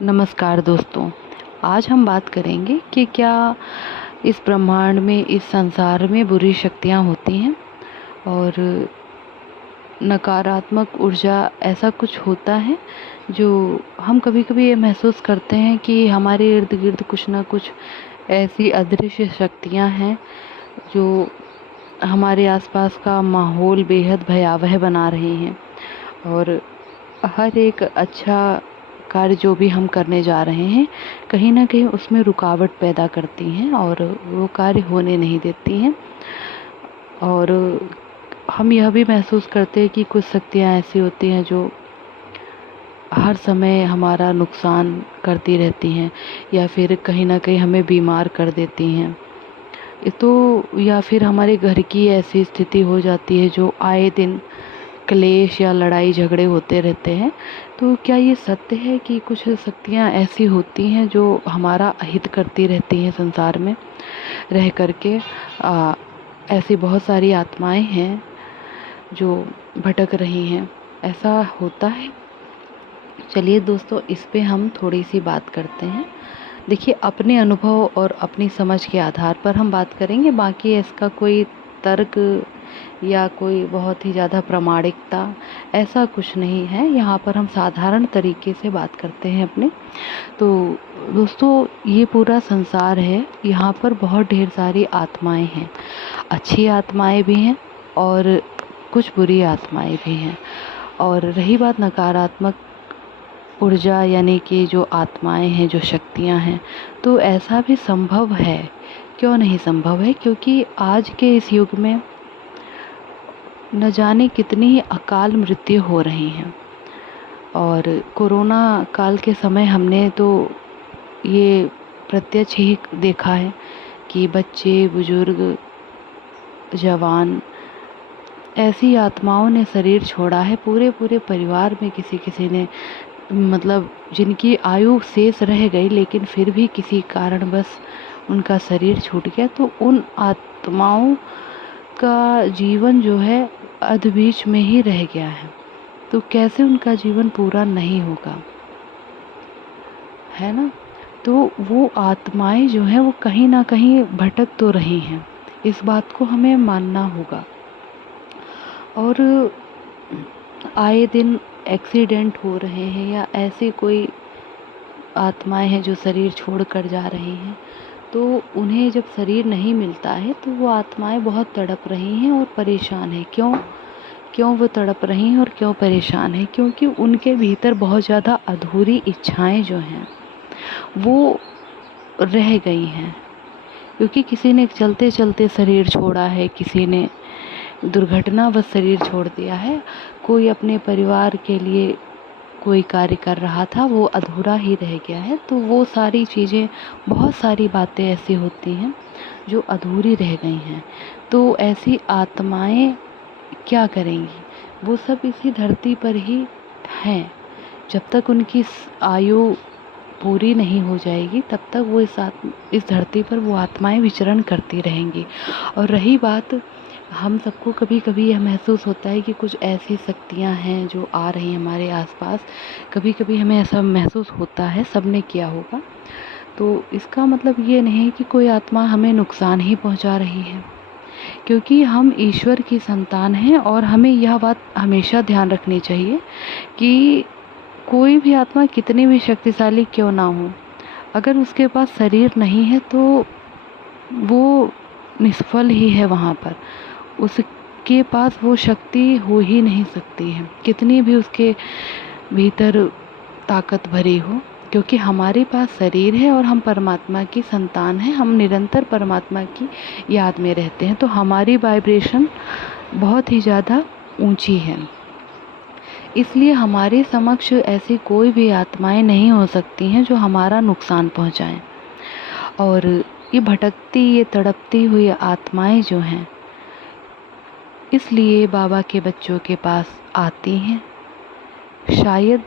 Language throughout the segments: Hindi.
नमस्कार दोस्तों। आज हम बात करेंगे कि क्या इस ब्रह्मांड में, इस संसार में बुरी शक्तियाँ होती हैं और नकारात्मक ऊर्जा, ऐसा कुछ होता है जो हम कभी-कभी ये महसूस करते हैं कि हमारे इर्द-गिर्द कुछ ना कुछ ऐसी अदृश्य शक्तियाँ हैं जो हमारे आसपास का माहौल बेहद भयावह बना रही हैं और हर एक अच्छा कार्य जो भी हम करने जा रहे हैं, कहीं न कहीं उसमें रुकावट पैदा करती हैं और वो कार्य होने नहीं देती हैं। और हम यह भी महसूस करते हैं कि कुछ शक्तियाँ ऐसी होती हैं जो हर समय हमारा नुकसान करती रहती हैं या फिर कहीं न कहीं हमें बीमार कर देती हैं। या फिर हमारे घर की ऐसी स्थिति हो जाती है जो आए दिन क्लेश या लड़ाई झगड़े होते रहते हैं। तो क्या ये सत्य है कि कुछ शक्तियाँ ऐसी होती हैं जो हमारा हित करती रहती हैं संसार में रह कर के? ऐसी बहुत सारी आत्माएं हैं जो भटक रही हैं, ऐसा होता है? चलिए दोस्तों, इस पे हम थोड़ी सी बात करते हैं। देखिए, अपने अनुभव और अपनी समझ के आधार पर हम बात करेंगे, बाकी इसका कोई तर्क या कोई बहुत ही ज़्यादा प्रामाणिकता ऐसा कुछ नहीं है। यहाँ पर हम साधारण तरीके से बात करते हैं अपने। तो दोस्तों, ये पूरा संसार है, यहाँ पर बहुत ढेर सारी आत्माएं हैं। अच्छी आत्माएं भी हैं और कुछ बुरी आत्माएं भी हैं। और रही बात नकारात्मक ऊर्जा, यानी कि जो आत्माएं हैं, जो शक्तियां हैं, तो ऐसा भी संभव है। क्यों नहीं संभव है? क्योंकि आज के इस युग में न जाने कितनी ही अकाल मृत्यु हो रही हैं। और कोरोना काल के समय हमने तो ये प्रत्यक्ष ही देखा है कि बच्चे, बुजुर्ग, जवान, ऐसी आत्माओं ने शरीर छोड़ा है। पूरे पूरे परिवार में किसी किसी ने, मतलब जिनकी आयु शेष रह गई लेकिन फिर भी किसी कारणवश उनका शरीर छूट गया। तो उन आत्माओं का जीवन जो है अधबीच में ही रह गया है। तो कैसे उनका जीवन पूरा नहीं होगा, है ना? तो वो आत्माएं जो हैं वो कहीं ना कहीं भटक तो रही हैं, इस बात को हमें मानना होगा। और आए दिन एक्सीडेंट हो रहे हैं या ऐसी कोई आत्माएं हैं जो शरीर छोड़ कर जा रही हैं। तो उन्हें जब शरीर नहीं मिलता है तो वो आत्माएं बहुत तड़प रही हैं और परेशान हैं। क्यों वो तड़प रही हैं और क्यों परेशान हैं? क्योंकि उनके भीतर बहुत ज़्यादा अधूरी इच्छाएं जो हैं वो रह गई हैं। क्योंकि किसी ने चलते चलते शरीर छोड़ा है, किसी ने दुर्घटनावश शरीर छोड़ दिया है, कोई अपने परिवार के लिए कोई कार्य कर रहा था, वो अधूरा ही रह गया है। तो वो सारी चीज़ें, बहुत सारी बातें ऐसी होती हैं जो अधूरी रह गई हैं। तो ऐसी आत्माएं क्या करेंगी? वो सब इसी धरती पर ही हैं। जब तक उनकी आयु पूरी नहीं हो जाएगी तब तक वो इस धरती पर वो आत्माएं विचरण करती रहेंगी। और रही बात, हम सबको कभी कभी यह महसूस होता है कि कुछ ऐसी शक्तियां हैं जो आ रही हैं हमारे आसपास। कभी कभी हमें ऐसा महसूस होता है, सबने किया होगा। तो इसका मतलब ये नहीं है कि कोई आत्मा हमें नुकसान ही पहुंचा रही है, क्योंकि हम ईश्वर की संतान हैं। और हमें यह बात हमेशा ध्यान रखनी चाहिए कि कोई भी आत्मा कितनी भी शक्तिशाली क्यों ना हो, अगर उसके पास शरीर नहीं है तो वो निष्फल ही है। वहाँ पर उसके पास वो शक्ति हो ही नहीं सकती है, कितनी भी उसके भीतर ताकत भरी हो। क्योंकि हमारे पास शरीर है और हम परमात्मा की संतान हैं, हम निरंतर परमात्मा की याद में रहते हैं। तो हमारी वाइब्रेशन बहुत ही ज़्यादा ऊंची है, इसलिए हमारे समक्ष ऐसी कोई भी आत्माएं नहीं हो सकती हैं जो हमारा नुकसान पहुंचाएं। और ये भटकती, ये तड़पती हुई आत्माएं जो हैं, इसलिए बाबा के बच्चों के पास आती हैं। शायद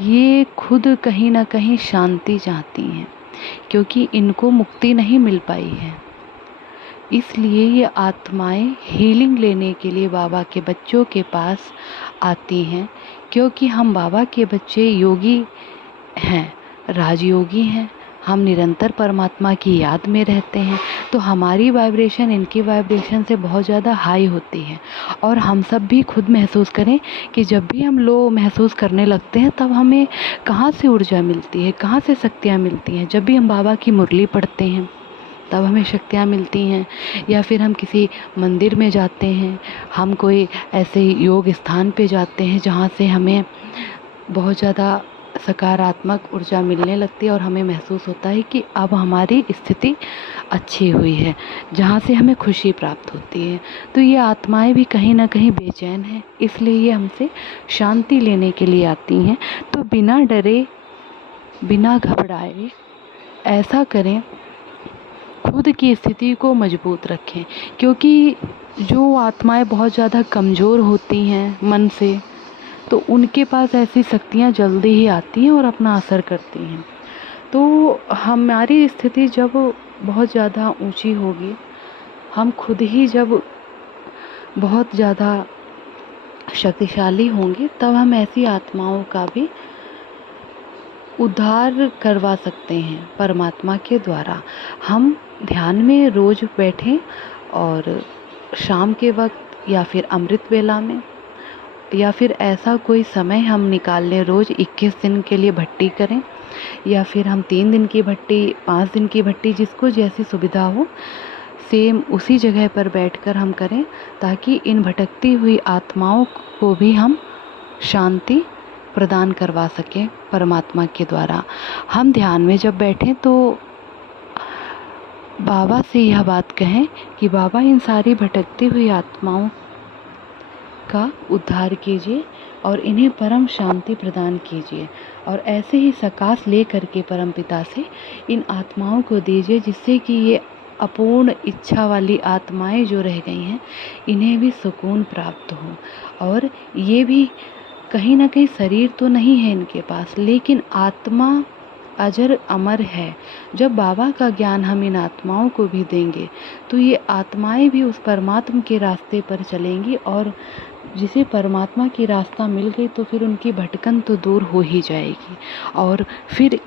ये खुद कहीं ना कहीं शांति चाहती हैं, क्योंकि इनको मुक्ति नहीं मिल पाई है। इसलिए ये आत्माएं हीलिंग लेने के लिए बाबा के बच्चों के पास आती हैं। क्योंकि हम बाबा के बच्चे योगी हैं, राजयोगी हैं, हम निरंतर परमात्मा की याद में रहते हैं, तो हमारी वाइब्रेशन इनकी वाइब्रेशन से बहुत ज़्यादा हाई होती है। और हम सब भी खुद महसूस करें कि जब भी हम लो महसूस करने लगते हैं तब हमें कहाँ से ऊर्जा मिलती है, कहाँ से शक्तियाँ मिलती हैं। जब भी हम बाबा की मुरली पढ़ते हैं तब हमें शक्तियाँ मिलती हैं, या फिर हम किसी मंदिर में जाते हैं, हम कोई ऐसे योग स्थान पे जाते हैं जहाँ से हमें बहुत ज़्यादा सकारात्मक ऊर्जा मिलने लगती है और हमें महसूस होता है कि अब हमारी स्थिति अच्छी हुई है, जहाँ से हमें खुशी प्राप्त होती है। तो ये आत्माएं भी कहीं ना कहीं बेचैन हैं, इसलिए ये हमसे शांति लेने के लिए आती हैं। तो बिना डरे बिना घबराए ऐसा करें, खुद की स्थिति को मजबूत रखें, क्योंकि जो आत्माएं बहुत ज़्यादा कमज़ोर होती हैं मन से, तो उनके पास ऐसी शक्तियाँ जल्दी ही आती हैं और अपना असर करती हैं। तो हमारी स्थिति जब बहुत ज़्यादा ऊंची होगी, हम खुद ही जब बहुत ज़्यादा शक्तिशाली होंगे, तब हम ऐसी आत्माओं का भी उद्धार करवा सकते हैं परमात्मा के द्वारा। हम ध्यान में रोज़ बैठें और शाम के वक्त या फिर अमृत वेला में, या फिर ऐसा कोई समय हम निकाल लें, रोज़ 21 दिन के लिए भट्टी करें, या फिर हम 3 दिन की भट्टी, 5 दिन की भट्टी, जिसको जैसी सुविधा हो सेम उसी जगह पर बैठकर हम करें, ताकि इन भटकती हुई आत्माओं को भी हम शांति प्रदान करवा सकें परमात्मा के द्वारा। हम ध्यान में जब बैठें तो बाबा से यह बात कहें कि बाबा इन सारी भटकती हुई आत्माओं का उद्धार कीजिए और इन्हें परम शांति प्रदान कीजिए, और ऐसे ही सकाश ले करके परमपिता से इन आत्माओं को दीजिए, जिससे कि ये अपूर्ण इच्छा वाली आत्माएं जो रह गई हैं, इन्हें भी सुकून प्राप्त हो। और ये भी कहीं ना कहीं शरीर तो नहीं है इनके पास, लेकिन आत्मा अजर अमर है। जब बाबा का ज्ञान हम इन आत्माओं को भी देंगे तो ये आत्माएं भी उस परमात्मा के रास्ते पर चलेंगी, और जिसे परमात्मा की रास्ता मिल गई तो फिर उनकी भटकन तो दूर हो ही जाएगी। और फिर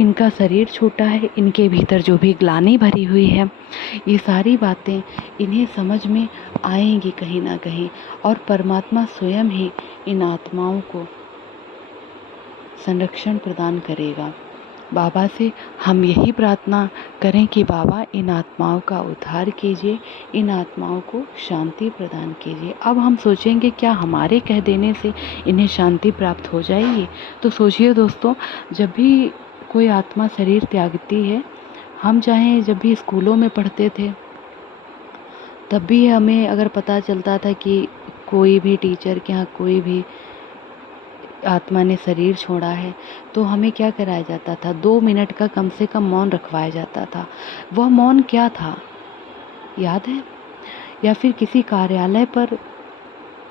इनका शरीर छोटा है, इनके भीतर जो भी ग्लानि भरी हुई है, ये सारी बातें इन्हें समझ में आएंगी कहीं ना कहीं, और परमात्मा स्वयं ही इन आत्माओं को संरक्षण प्रदान करेगा। बाबा से हम यही प्रार्थना करें कि बाबा इन आत्माओं का उद्धार कीजिए, इन आत्माओं को शांति प्रदान कीजिए। अब हम सोचेंगे क्या हमारे कह देने से इन्हें शांति प्राप्त हो जाएगी? तो सोचिए दोस्तों, जब भी कोई आत्मा शरीर त्यागती है, हम चाहें जब भी स्कूलों में पढ़ते थे तब भी हमें अगर पता चलता था कि कोई भी टीचर के यहाँ कोई भी आत्मा ने शरीर छोड़ा है, तो हमें क्या कराया जाता था? 2 मिनट का कम से कम मौन रखवाया जाता था। वह मौन क्या था, याद है? या फिर किसी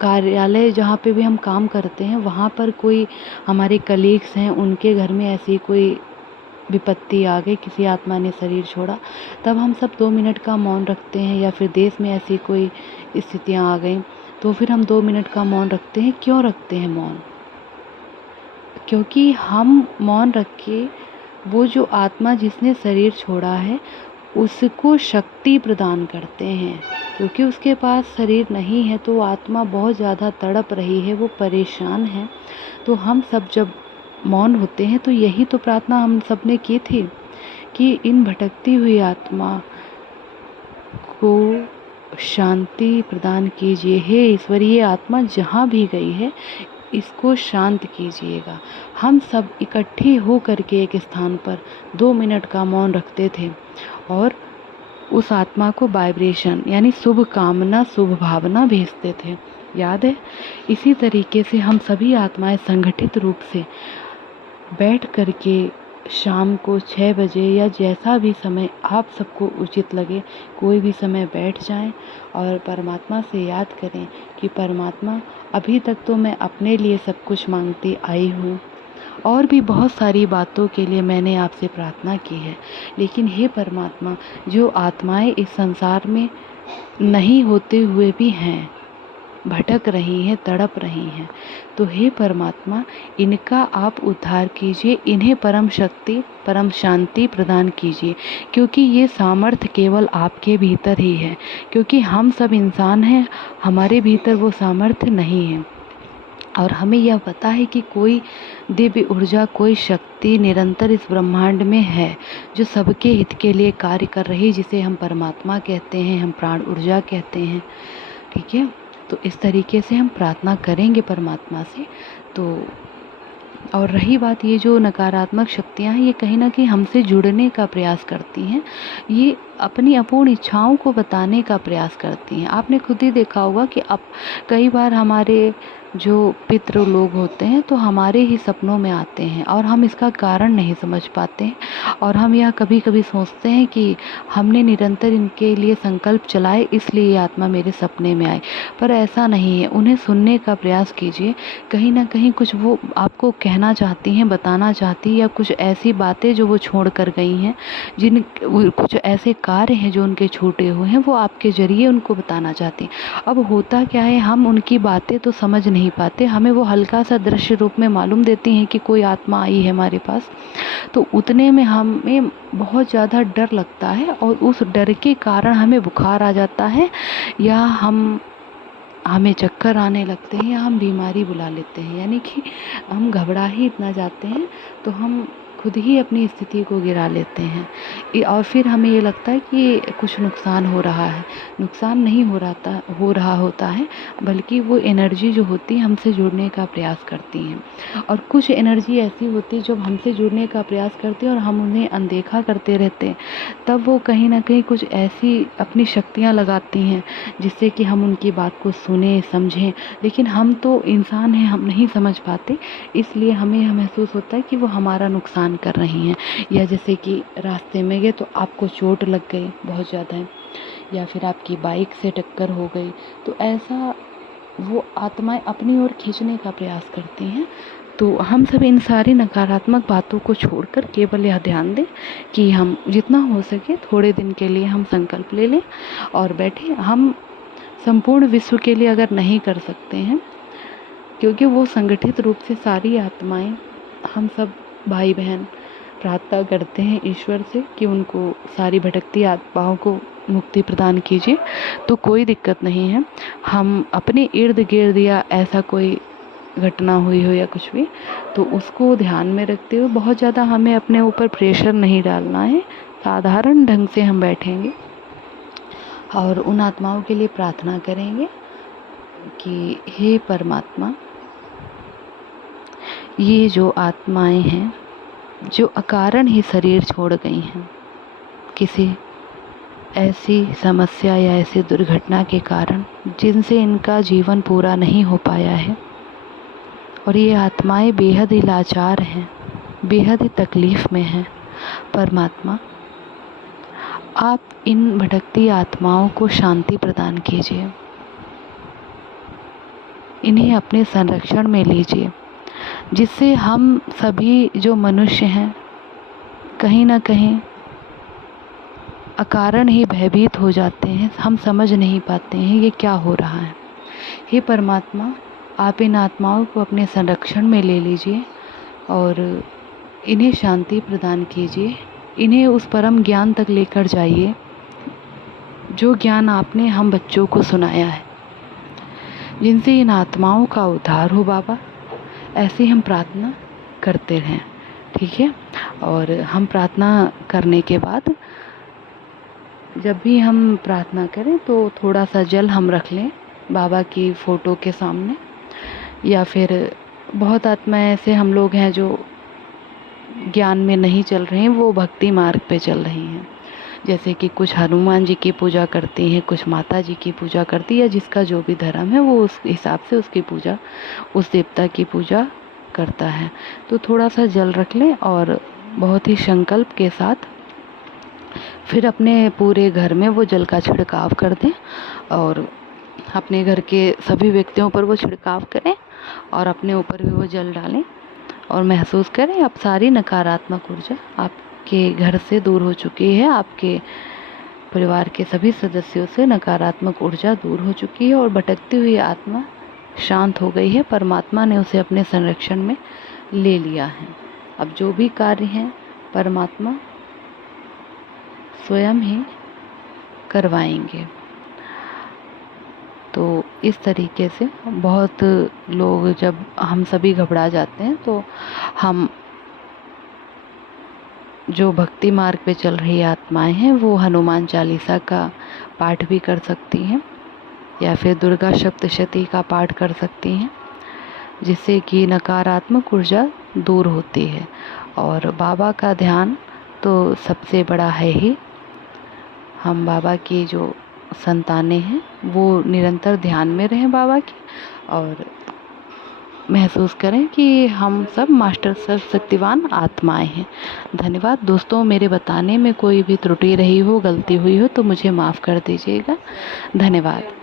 कार्यालय जहाँ पे भी हम काम करते हैं, वहाँ पर कोई हमारे कलीग्स हैं, उनके घर में ऐसी कोई विपत्ति आ गई, किसी आत्मा ने शरीर छोड़ा, तब हम सब 2 मिनट का मौन रखते हैं। या फिर देश में ऐसी कोई स्थितियाँ आ गई तो फिर हम 2 मिनट का मौन रखते हैं। क्यों रखते हैं मौन? क्योंकि हम मौन रख के वो जो आत्मा जिसने शरीर छोड़ा है उसको शक्ति प्रदान करते हैं, क्योंकि उसके पास शरीर नहीं है तो आत्मा बहुत ज़्यादा तड़प रही है, वो परेशान है। तो हम सब जब मौन होते हैं तो यही तो प्रार्थना हम सब ने की थी कि इन भटकती हुई आत्मा को शांति प्रदान कीजिए। हे ईश्वर, ये आत्मा जहाँ भी गई है इसको शांत कीजिएगा। हम सब इकट्ठे हो करके एक स्थान पर 2 मिनट का मौन रखते थे और उस आत्मा को वाइब्रेशन यानी शुभ कामना, शुभ भावना भेजते थे, याद है? इसी तरीके से हम सभी आत्माएं संगठित रूप से बैठ करके शाम को 6 बजे या जैसा भी समय आप सबको उचित लगे, कोई भी समय बैठ जाएं और परमात्मा से याद करें कि परमात्मा, अभी तक तो मैं अपने लिए सब कुछ मांगती आई हूँ और भी बहुत सारी बातों के लिए मैंने आपसे प्रार्थना की है, लेकिन हे परमात्मा, जो आत्माएं इस संसार में नहीं होते हुए भी हैं, भटक रही हैं, तड़प रही हैं। तो हे परमात्मा, इनका आप उद्धार कीजिए, इन्हें परम शक्ति, परम शांति प्रदान कीजिए, क्योंकि ये सामर्थ्य केवल आपके भीतर ही है। क्योंकि हम सब इंसान हैं, हमारे भीतर वो सामर्थ्य नहीं है। और हमें यह पता है कि कोई दिव्य ऊर्जा, कोई शक्ति निरंतर इस ब्रह्मांड में है, जो सबके हित के लिए कार्य कर रही है, जिसे हम परमात्मा कहते हैं, हम प्राण ऊर्जा कहते हैं। ठीक है, तो इस तरीके से हम प्रार्थना करेंगे परमात्मा से। तो और रही बात, ये जो नकारात्मक शक्तियाँ हैं, ये कहीं ना कहीं हमसे जुड़ने का प्रयास करती हैं, ये अपनी अपूर्ण इच्छाओं को बताने का प्रयास करती हैं। आपने खुद ही देखा होगा कि अब कई बार हमारे जो पितृ लोग होते हैं तो हमारे ही सपनों में आते हैं, और हम इसका कारण नहीं समझ पाते हैं, और हम यह कभी कभी सोचते हैं कि हमने निरंतर इनके लिए संकल्प चलाए, इसलिए ये आत्मा मेरे सपने में आई। पर ऐसा नहीं है। उन्हें सुनने का प्रयास कीजिए, कहीं ना कहीं कुछ वो आपको कहना चाहती हैं, बताना चाहती हैं, या कुछ ऐसी बातें जो वो छोड़ कर गई हैं, कुछ ऐसे कार्य हैं जो उनके छूटे हुए हैं, वो आपके जरिए उनको बताना चाहती हैं। अब होता क्या है, हम उनकी बातें तो समझ नहीं पाते, हमें वो हल्का सा दृश्य रूप में मालूम देती हैं कि कोई आत्मा आई है हमारे पास। तो उतने में हमें बहुत ज़्यादा डर लगता है, और उस डर के कारण हमें बुखार आ जाता है, या हमें चक्कर आने लगते हैं, या हम बीमारी बुला लेते हैं। यानी कि हम घबरा ही इतना जाते हैं, तो हम खुद ही अपनी स्थिति को गिरा लेते हैं, और फिर हमें ये लगता है कि कुछ नुकसान हो रहा है। नुकसान नहीं हो रहा होता है, बल्कि वो एनर्जी जो होती है हमसे जुड़ने का प्रयास करती हैं। और कुछ एनर्जी ऐसी होती है जो हमसे जुड़ने का प्रयास करती है और हम उन्हें अनदेखा करते रहते हैं, तब वो कहीं ना कहीं कुछ ऐसी अपनी शक्तियाँ लगाती हैं जिससे कि हम उनकी बात को सुने, समझें। लेकिन हम तो इंसान हैं, हम नहीं समझ पाते, इसलिए हमें यह महसूस होता है कि वो हमारा नुकसान कर रही हैं। या जैसे कि रास्ते में गए तो आपको चोट लग गई बहुत ज़्यादा है, या फिर आपकी बाइक से टक्कर हो गई, तो ऐसा वो आत्माएं अपनी ओर खींचने का प्रयास करती हैं। तो हम सब इन सारी नकारात्मक बातों को छोड़कर केवल यह ध्यान दें कि हम जितना हो सके थोड़े दिन के लिए हम संकल्प ले लें और बैठे। हम संपूर्ण विश्व के लिए अगर नहीं कर सकते हैं, क्योंकि वो संगठित रूप से सारी आत्माएं, हम सब भाई बहन प्रार्थना करते हैं ईश्वर से कि उनको सारी भटकती आत्माओं को मुक्ति प्रदान कीजिए, तो कोई दिक्कत नहीं है। हम अपने इर्द गिर्द या ऐसा कोई घटना हुई हो या कुछ भी, तो उसको ध्यान में रखते हुए बहुत ज़्यादा हमें अपने ऊपर प्रेशर नहीं डालना है। साधारण ढंग से हम बैठेंगे और उन आत्माओं के लिए प्रार्थना करेंगे कि हे परमात्मा, ये जो आत्माएं हैं जो अकारण ही शरीर छोड़ गई हैं, किसी ऐसी समस्या या ऐसी दुर्घटना के कारण जिनसे इनका जीवन पूरा नहीं हो पाया है, और ये आत्माएं बेहद ही लाचार हैं, बेहद ही तकलीफ़ में हैं। परमात्मा, आप इन भटकती आत्माओं को शांति प्रदान कीजिए, इन्हें अपने संरक्षण में लीजिए, जिससे हम सभी जो मनुष्य हैं कहीं ना कहीं अकारण ही भयभीत हो जाते हैं। हम समझ नहीं पाते हैं ये क्या हो रहा है। हे परमात्मा, आप इन आत्माओं को अपने संरक्षण में ले लीजिए और इन्हें शांति प्रदान कीजिए, इन्हें उस परम ज्ञान तक लेकर जाइए जो ज्ञान आपने हम बच्चों को सुनाया है, जिनसे इन आत्माओं का उद्धार हो बाबा। ऐसे हम प्रार्थना करते रहें, ठीक है। और हम प्रार्थना करने के बाद जब भी हम प्रार्थना करें तो थोड़ा सा जल हम रख लें बाबा की फ़ोटो के सामने, या फिर बहुत आत्माएं ऐसे हम लोग हैं जो ज्ञान में नहीं चल रहे हैं, वो भक्ति मार्ग पे चल रही हैं। जैसे कि कुछ हनुमान जी की पूजा करती हैं, कुछ माता जी की पूजा करती है, जिसका जो भी धर्म है वो उस हिसाब से उसकी पूजा, उस देवता की पूजा करता है। तो थोड़ा सा जल रख लें और बहुत ही संकल्प के साथ फिर अपने पूरे घर में वो जल का छिड़काव कर दें, और अपने घर के सभी व्यक्तियों पर वो छिड़काव करें और अपने ऊपर भी वो जल डालें, और महसूस करें अब सारी नकारात्मक ऊर्जा आपके घर से दूर हो चुकी है, आपके परिवार के सभी सदस्यों से नकारात्मक ऊर्जा दूर हो चुकी है और भटकती हुई आत्मा शांत हो गई है। परमात्मा ने उसे अपने संरक्षण में ले लिया है। अब जो भी कार्य हैं परमात्मा स्वयं ही करवाएंगे। तो इस तरीके से बहुत लोग, जब हम सभी घबरा जाते हैं तो हम जो भक्ति मार्ग पे चल रही आत्माएं हैं वो हनुमान चालीसा का पाठ भी कर सकती हैं या फिर दुर्गा सप्तशती का पाठ कर सकती हैं, जिससे कि नकारात्मक ऊर्जा दूर होती है। और बाबा का ध्यान तो सबसे बड़ा है ही। हम बाबा की जो संतानें हैं वो निरंतर ध्यान में रहें बाबा की, और महसूस करें कि हम सब मास्टर सर्वशक्तिवान आत्माएं हैं। धन्यवाद दोस्तों। मेरे बताने में कोई भी त्रुटि रही हो, गलती हुई हो तो मुझे माफ़ कर दीजिएगा। धन्यवाद।